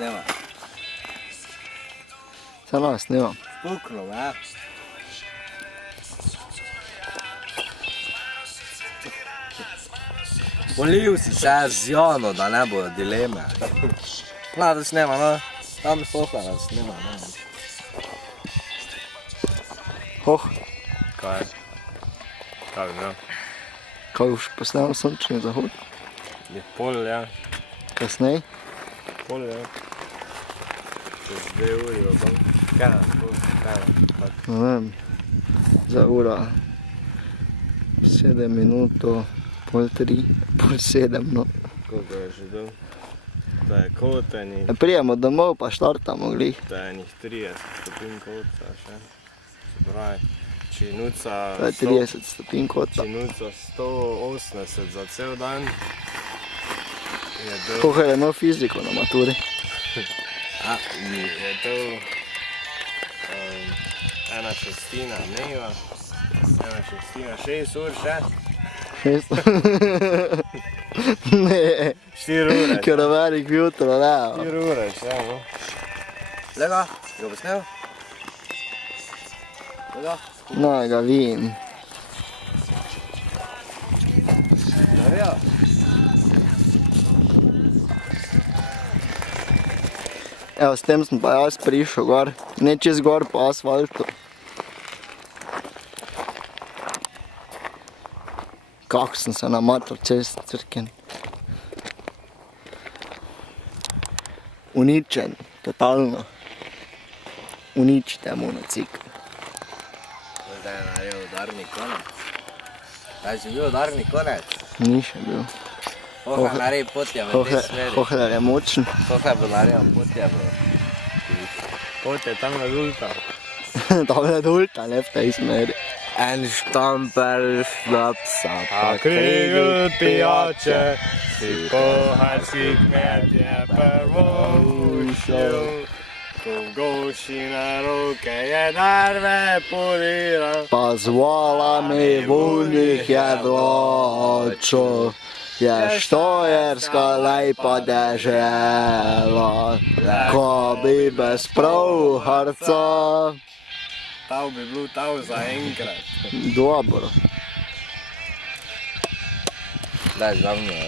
snema. Se nas snimam. Pukno, ne? Volil si se z Jano, da ne bojo dileme. Na, da snema, no. Tam hohla, da snema, ne. Hoh, Kaj? Kaj bi imel? kaj boš posnel sončni zahod? Je pol, ja. Kasnej? Pol, ja. Čez 2 uri bo bom. Kaj? Ne vem. Za ura 7 minuto, pol 3, pol 7, no. Koliko je že dol? To je kotenih, Prijemo domov pa štartamo glih. to je enih 30 stopinj kota še. Se pravi, činuca... To je 30 stopinj kota. Činuca 180 za cel dan. Je dol... Koliko je imel fiziko na maturi? Je to... ena šestina dneva. Ena šestina, 6 ur še. 6? Ne, 4 ure. karavenik jutro, ne. 4 ure še, no. Lega, ga bo snel? Lega? No, ga vidim. Darja. Evo, s tem sem pa jaz prišel gor. Ne čez gor po asfaltu. Kako sem se namatral čez crken. Uničen, totalno. Uničite monocikl. Zdaj je naredil udarni konec. Zdaj si bil udarni konec. Ni še bil. Hohla naredi potja v tej smeri. Hohler je močen. Hohla bo naredil potja v... Pot je tam rezultat. Tam je dulta, ne v tej smeri. En štamper šnapsa, A krigu pijače, si poharski kmetje prvo ušel. Ko v goši na roke je narve poliral. Pa z volami vunjih je dločo. Je štojerska lepa dežela, ko bi bez pravharca. Tav bi bil tav za enkrat. Dobro. Daj za mno.